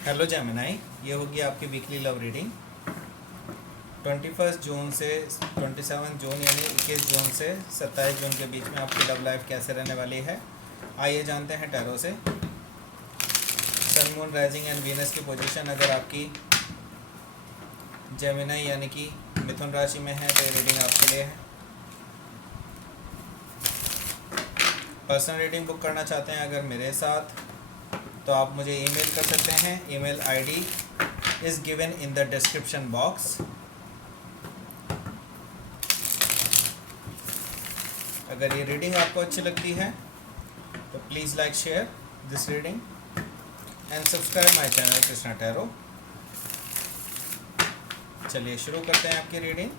Hello Gemini, ये होगी आपकी वीकली लव रीडिंग 21 जून से 27 जून यानी 21 जून से 27 जून के बीच में आपकी लव लाइफ कैसे रहने वाली है। आइए जानते हैं टैरो से। सन, मून, राइजिंग एंड वीनस की पोजीशन अगर आपकी जेमिनाई यानी कि मिथुन राशि में है तो ये रीडिंग आपके लिए है। पर्सनल रीडिंग बुक करना चाहते हैं अगर मेरे साथ तो आप मुझे ईमेल कर सकते हैं। Email ID is given in the description box. अगर ये रीडिंग आपको अच्छी लगती है तो please like share this reading and subscribe my channel Krishna tarot. चलिए शुरू करते हैं आपकी reading.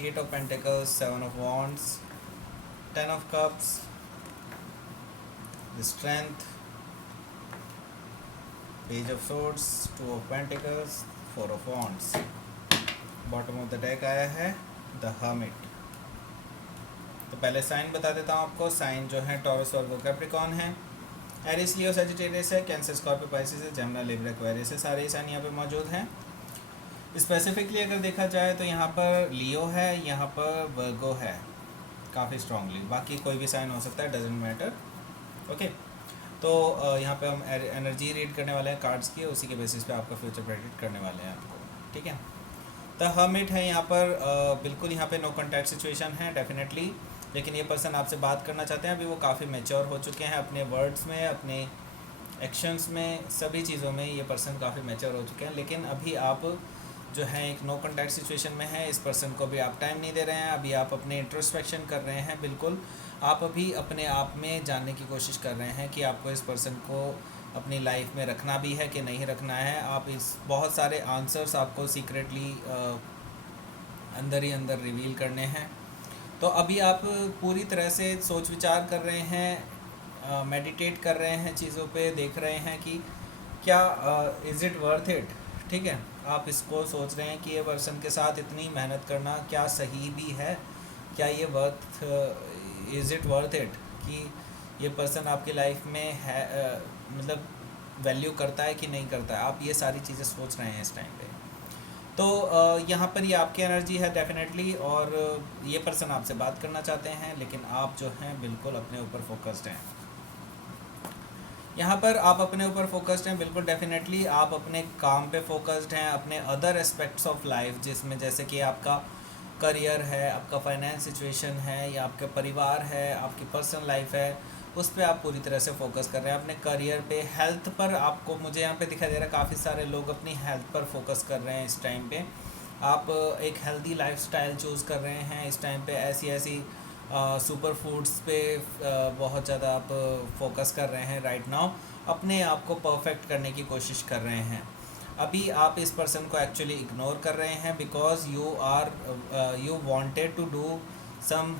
Eight of pentacles, seven of wands, 10 of cups, the strength, page of swords, 2 of pentacles, 4 of wands. Bottom of the deck आया है the hermit. तो पहले sign बता देता हूँ आपको। साइन जो है टॉरस और कैप्रिकॉर्न है, एरिस, लियो, सजिटेरियस है, कैंसर, स्कॉर्पियो, पाइसिस है, जेमिनी, लिब्रा, एक्वेरियस है। सारे साइन यहाँ पे मौजूद हैं। स्पेसिफिकली अगर देखा जाए तो यहाँ पर लियो है, यहाँ पर वर्गो है काफ़ी स्ट्रांगली। बाकी कोई भी साइन हो सकता है, डजेंट मैटर। ओके, तो यहाँ पे हम एनर्जी रीड करने वाले हैं कार्ड्स की, उसी के बेसिस पे आपका फ्यूचर प्रेडिक्ट करने वाले हैं आपको। ठीक है, द हर्मिट है यहाँ पर। बिल्कुल यहाँ पे नो कॉन्टैक्ट सिचुएशन है डेफिनेटली, लेकिन ये पर्सन आपसे बात करना चाहते हैं। अभी वो काफ़ी मैच्योर हो चुके हैं अपने वर्ड्स में, अपने एक्शंस में, सभी चीज़ों में ये पर्सन काफ़ी मैच्योर हो चुके हैं। लेकिन अभी आप जो है एक नो कॉन्टैक्ट सिचुएशन में है। इस पर्सन को भी आप टाइम नहीं दे रहे हैं। अभी आप अपने इंट्रोस्पेक्शन कर रहे हैं। बिल्कुल आप अभी अपने आप में जानने की कोशिश कर रहे हैं कि आपको इस पर्सन को अपनी लाइफ में रखना भी है कि नहीं रखना है। आप इस बहुत सारे आंसर्स आपको सीक्रेटली अंदर ही अंदर रिवील करने हैं। तो अभी आप पूरी तरह से सोच विचार कर रहे हैं, मेडिटेट कर रहे हैं, चीज़ों पे देख रहे हैं कि क्या इज़ इट वर्थ इट। ठीक है, आप इसको सोच रहे हैं कि ये पर्सन के साथ इतनी मेहनत करना क्या सही भी है, क्या ये इज़ इट वर्थ इट कि ये पर्सन आपकी लाइफ में है, मतलब वैल्यू करता है कि नहीं करता है। आप ये सारी चीज़ें सोच रहे हैं इस टाइम पे। तो यहाँ पर ये आपकी एनर्जी है डेफिनेटली, और ये पर्सन आपसे बात करना चाहते हैं, लेकिन आप जो हैं बिल्कुल अपने ऊपर फोकस्ड हैं। यहाँ पर आप अपने ऊपर फोकस्ड हैं बिल्कुल डेफिनेटली। आप अपने काम पे फोकस्ड हैं, अपने अदर एस्पेक्ट्स ऑफ लाइफ, जिसमें जैसे कि आपका करियर है, आपका फाइनेंस सिचुएशन है, या आपका परिवार है, आपकी पर्सनल लाइफ है, उस पर आप पूरी तरह से फोकस कर रहे हैं। अपने करियर पे, हेल्थ पर आपको, मुझे यहाँ पे दिखाई दे रहा है काफ़ी सारे लोग अपनी हेल्थ पर फोकस कर रहे हैं इस टाइम पे। आप एक हेल्दी लाइफस्टाइल चूज़ कर रहे हैं इस टाइम पे। ऐसी ऐसी सुपर फूड्स पे बहुत ज़्यादा आप फोकस कर रहे हैं राइट नाउ। अपने आप को परफेक्ट करने की कोशिश कर रहे हैं। अभी आप इस पर्सन को एक्चुअली इग्नोर कर रहे हैं because you wanted to do some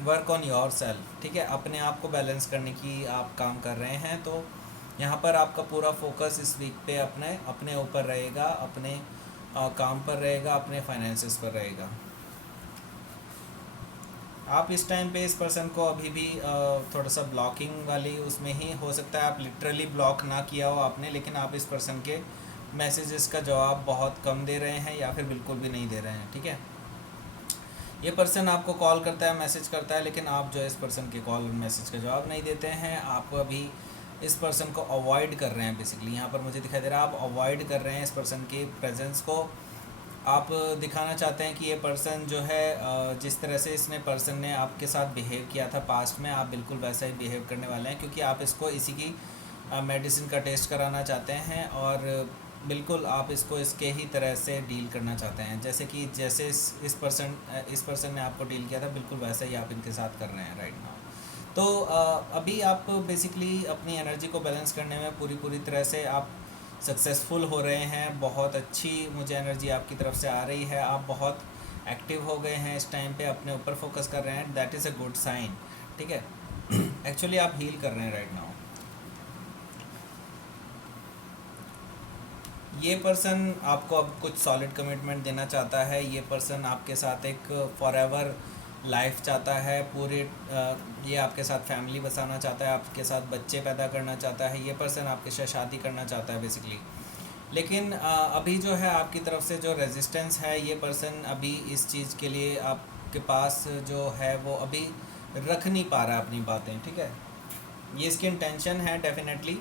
work on your self. ठीक है, अपने आप को बैलेंस करने की आप काम कर रहे हैं। तो यहाँ पर आपका पूरा फोकस इस वीक पे अपने अपने ऊपर रहेगा, अपने काम पर रहेगा, अपने फाइनेंसेस पर रहेगा। आप इस टाइम पे इस पर्सन को अभी भी थोड़ा सा ब्लॉकिंग वाली उसमें ही हो सकता है। आप लिटरली ब्लॉक ना किया हो आपने, लेकिन आप इस पर्सन के मैसेजेस का जवाब बहुत कम दे रहे हैं या फिर बिल्कुल भी नहीं दे रहे हैं। ठीक है, ये पर्सन आपको कॉल करता है, मैसेज करता है, लेकिन आप जो है इस पर्सन के कॉल मैसेज का जवाब नहीं देते हैं। आप अभी इस पर्सन को अवॉइड कर रहे हैं बेसिकली। यहाँ पर मुझे दिखाई दे रहा है आप अवॉइड कर रहे हैं इस पर्सन के प्रेजेंस को। आप दिखाना चाहते हैं कि ये पर्सन जो है जिस तरह से इसने पर्सन ने आपके साथ बिहेव किया था पास्ट में, आप बिल्कुल वैसा ही बिहेव करने वाले हैं, क्योंकि आप इसको इसी की मेडिसिन का टेस्ट कराना चाहते हैं, और बिल्कुल आप इसको इसके ही तरह से डील करना चाहते हैं। जैसे इस पर्सन ने आपको डील किया था, बिल्कुल वैसा ही आप इनके साथ कर रहे हैं राइट नाउ। तो अभी आप बेसिकली अपनी एनर्जी को बैलेंस करने में पूरी तरह से आप सक्सेसफुल हो रहे हैं। बहुत अच्छी मुझे एनर्जी आपकी तरफ से आ रही है। आप बहुत एक्टिव हो गए हैं इस टाइम पे, अपने ऊपर फोकस कर रहे हैं। That is a good sign. ठीक है, एक्चुअली आप हील कर रहे हैं राइट नाउ। ये पर्सन आपको अब कुछ सॉलिड कमिटमेंट देना चाहता है। ये पर्सन आपके साथ एक फॉरएवर लाइफ चाहता है, पूरे ये आपके साथ फैमिली बसाना चाहता है, आपके साथ बच्चे पैदा करना चाहता है, ये पर्सन आपके साथ शादी करना चाहता है बेसिकली। लेकिन अभी जो है आपकी तरफ से जो रेजिस्टेंस है, ये पर्सन अभी इस चीज़ के लिए आपके पास जो है वो अभी रख नहीं पा रहा है अपनी बातें, ठीक है। ये इसकी इंटेंशन है डेफिनेटली,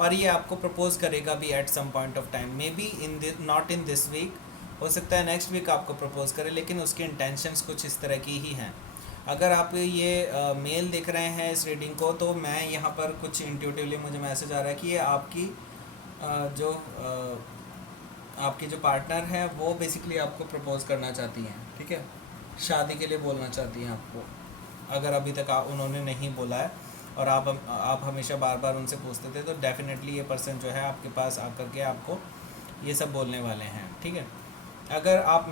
और ये आपको प्रपोज करेगा भी at some point of time, maybe in not in this week, हो सकता है नेक्स्ट वीक आपको प्रपोज करे, लेकिन उसकी इंटेंशंस कुछ इस तरह की ही हैं। अगर आप ये मेल देख रहे हैं इस रीडिंग को, तो मैं यहाँ पर कुछ इंट्यूटिवली मुझे मैसेज आ रहा है कि ये आपकी आपकी जो पार्टनर है वो बेसिकली आपको प्रपोज करना चाहती हैं, ठीक है, शादी के लिए बोलना चाहती हैं आपको। अगर अभी तक उन्होंने नहीं बोला है और आप हमेशा बार बार उनसे पूछते थे, तो डेफिनेटली ये पर्सन जो है आपके पास आकर के आपको ये सब बोलने वाले हैं, ठीक है। अगर आप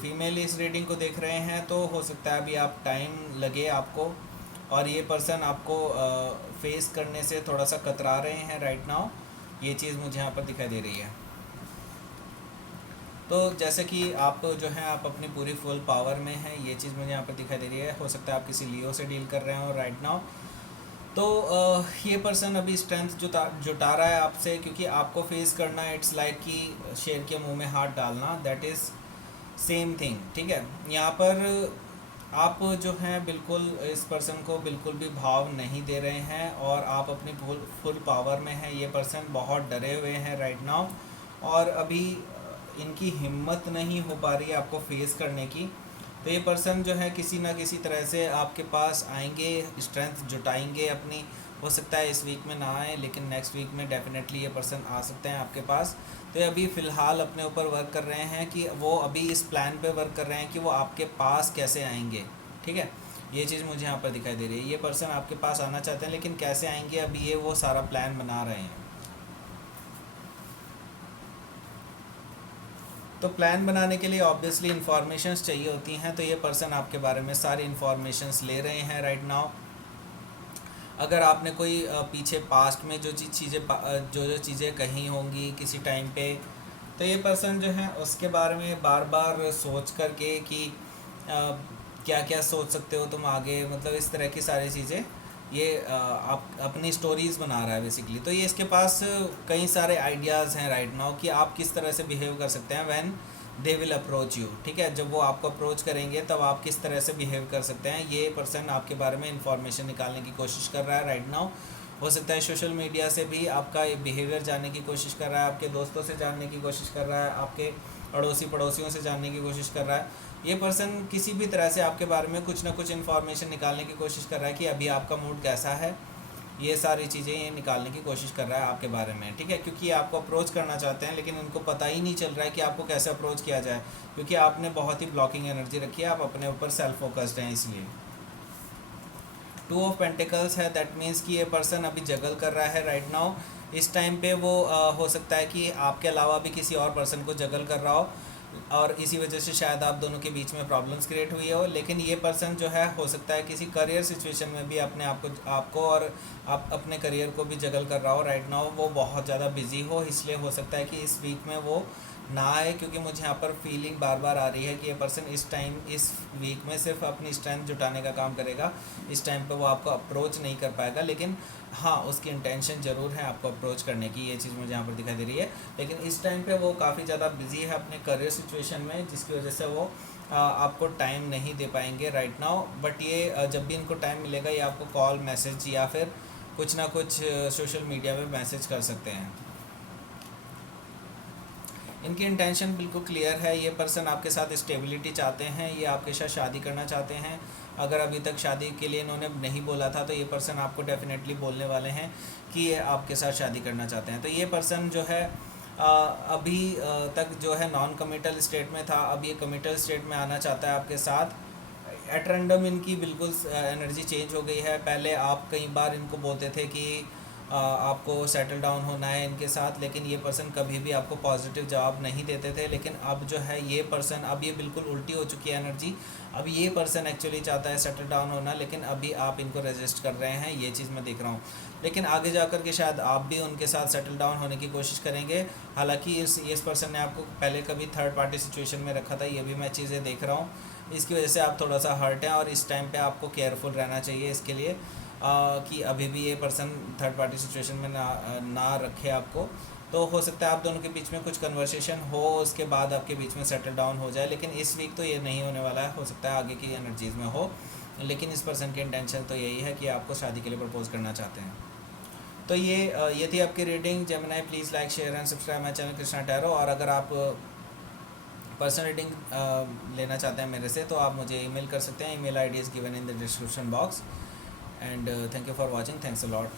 फीमेल इस रीडिंग को देख रहे हैं, तो हो सकता है अभी आप टाइम लगे आपको, और ये पर्सन आपको फेस करने से थोड़ा सा कतरा रहे हैं राइट नाउ, ये चीज़ मुझे यहाँ पर दिखाई दे रही है। तो जैसे कि आप जो है आप अपनी पूरी फुल पावर में हैं, ये चीज़ मुझे यहाँ पर दिखाई दे रही है। हो सकता है आप किसी लियो से डील कर रहे हो राइट नाउ, तो ये पर्सन अभी स्ट्रेंथ जुटा रहा है आपसे, क्योंकि आपको फेस करना इट्स लाइक कि शेर के मुंह में हाथ डालना, दैट इज़ सेम थिंग, ठीक है। यहाँ पर आप जो हैं बिल्कुल इस पर्सन को बिल्कुल भी भाव नहीं दे रहे हैं, और आप अपनी फुल पावर में हैं। ये पर्सन बहुत डरे हुए हैं राइट नाउ, और अभी इनकी हिम्मत नहीं हो पा रही है आपको फेस करने की। तो ये पर्सन जो है किसी ना किसी तरह से आपके पास आएंगे, स्ट्रेंथ जुटाएंगे अपनी। हो सकता है इस वीक में ना आए, लेकिन नेक्स्ट वीक में डेफिनेटली ये पर्सन आ सकते हैं आपके पास। तो ये अभी फ़िलहाल अपने ऊपर वर्क कर रहे हैं कि वो अभी इस प्लान पे वर्क कर रहे हैं कि वो आपके पास कैसे आएंगे, ठीक है। ये चीज़ मुझे यहाँ पर दिखाई दे रही है। ये पर्सन आपके पास आना चाहते हैं, लेकिन कैसे आएंगे अभी ये वो सारा प्लान बना रहे हैं। तो प्लान बनाने के लिए ऑब्वियसली इन्फॉर्मेशंस चाहिए होती हैं, तो ये पर्सन आपके बारे में सारी इन्फॉर्मेशंस ले रहे हैं राइट नाउ। अगर आपने कोई पीछे पास्ट में जो चीज़ें कही होंगी किसी टाइम पे, तो ये पर्सन जो है उसके बारे में बार बार सोच करके कि क्या क्या सोच सकते हो तुम आगे, मतलब इस तरह की सारी चीज़ें ये आप अपनी स्टोरीज़ बना रहा है बेसिकली। तो ये इसके पास कई सारे आइडियाज़ हैं राइट नाउ कि आप किस तरह से बिहेव कर सकते हैं when they will approach you, ठीक है। जब वो आपको अप्रोच करेंगे तब आप किस तरह से बिहेव कर सकते हैं, ये पर्सन आपके बारे में इंफॉर्मेशन निकालने की कोशिश कर रहा है राइट नाउ। हो सकता है सोशल मीडिया से भी आपका बिहेवियर जानने की कोशिश कर रहा है, आपके दोस्तों से जानने की कोशिश कर रहा है, आपके अड़ोसी पड़ोसियों से जानने की कोशिश कर रहा है। ये पर्सन किसी भी तरह से आपके बारे में कुछ ना कुछ इन्फॉर्मेशन निकालने की कोशिश कर रहा है कि अभी आपका मूड कैसा है, ये सारी चीज़ें ये निकालने की कोशिश कर रहा है आपके बारे में, ठीक है। क्योंकि आपको अप्रोच करना चाहते हैं, लेकिन उनको पता ही नहीं चल रहा है कि आपको कैसे अप्रोच किया जाए, क्योंकि आपने बहुत ही ब्लॉकिंग एनर्जी रखी है, आप अपने ऊपर सेल्फ फोकस्ड हैं इसलिए। 2 ऑफ पेंटिकल्स है, दैट मीन्स कि ये पर्सन अभी जगल कर रहा है राइट नाउ। इस टाइम पे वो हो सकता है कि आपके अलावा भी किसी और पर्सन को जगल कर रहा हो, और इसी वजह से शायद आप दोनों के बीच में प्रॉब्लम्स क्रिएट हुई हो। लेकिन ये पर्सन जो है हो सकता है किसी करियर सिचुएशन में भी अपने आपको और आप अपने करियर को भी जगल कर रहा हो राइट नाउ। वो बहुत ज़्यादा बिजी हो, इसलिए हो सकता है कि इस वीक में वो ना आए, क्योंकि मुझे यहाँ पर फीलिंग बार बार आ रही है कि ये पर्सन इस वीक में सिर्फ अपनी स्ट्रेंथ जुटाने का काम करेगा। इस टाइम पे वो आपको अप्रोच नहीं कर पाएगा, लेकिन हाँ उसकी इंटेंशन ज़रूर है आपको अप्रोच करने की, ये चीज़ मुझे यहाँ पर दिखाई दे रही है। लेकिन इस टाइम पे वो काफ़ी ज़्यादा बिजी है अपने करियर सिचुएशन में, जिसकी वजह से वो आपको टाइम नहीं दे पाएंगे राइट नाउ। बट ये जब भी इनको टाइम मिलेगा, ये आपको कॉल, मैसेज या फिर कुछ ना कुछ सोशल मीडिया में मैसेज कर सकते हैं। इनकी इंटेंशन बिल्कुल क्लियर है। ये पर्सन आपके साथ स्टेबिलिटी चाहते हैं, ये आपके साथ शादी करना चाहते हैं। अगर अभी तक शादी के लिए इन्होंने नहीं बोला था, तो ये पर्सन आपको डेफिनेटली बोलने वाले हैं कि ये आपके साथ शादी करना चाहते हैं। तो ये पर्सन जो है अभी तक जो है नॉन कमिटल स्टेट में था, अब ये कमिटल स्टेट में आना चाहता है आपके साथ। एट रैंडम इनकी बिल्कुल एनर्जी चेंज हो गई है। पहले आप कई बार इनको बोलते थे कि आपको सेटल डाउन होना है इनके साथ, लेकिन ये पर्सन कभी भी आपको पॉजिटिव जवाब नहीं देते थे। लेकिन अब जो है ये पर्सन, अब ये बिल्कुल उल्टी हो चुकी है एनर्जी। अब ये पर्सन एक्चुअली चाहता है सेटल डाउन होना, लेकिन अभी आप इनको रेजिस्ट कर रहे हैं, ये चीज़ मैं देख रहा हूँ। लेकिन आगे जाकर के शायद आप भी उनके साथ सेटल डाउन होने की कोशिश करेंगे। हालांकि इस पर्सन ने आपको पहले कभी थर्ड पार्टी सिचुएशन में रखा था, ये भी मैं चीज़ें देख रहा हूँ। इसकी वजह से आप थोड़ा सा हर्ट हैं, और इस टाइम पे आपको केयरफुल रहना चाहिए इसके लिए कि अभी भी ये पर्सन थर्ड पार्टी सिचुएशन में ना रखे आपको। तो हो सकता है आप दोनों के बीच में कुछ कन्वर्सेशन हो, उसके बाद आपके बीच में सेटल डाउन हो जाए, लेकिन इस वीक तो ये नहीं होने वाला है। हो सकता है आगे की एनर्जीज़ में हो, लेकिन इस पर्सन की इंटेंशन तो यही है कि आपको शादी के लिए प्रपोज करना चाहते हैं। तो ये थी आपकी reading. Gemini, please like share and subscribe my channel Krishna tarot. और अगर आप पर्सनल रीडिंग लेना चाहते हैं मेरे से, तो आप मुझे ईमेल कर सकते हैं। Email ID is given in the description box. And thank you for watching. Thanks a lot.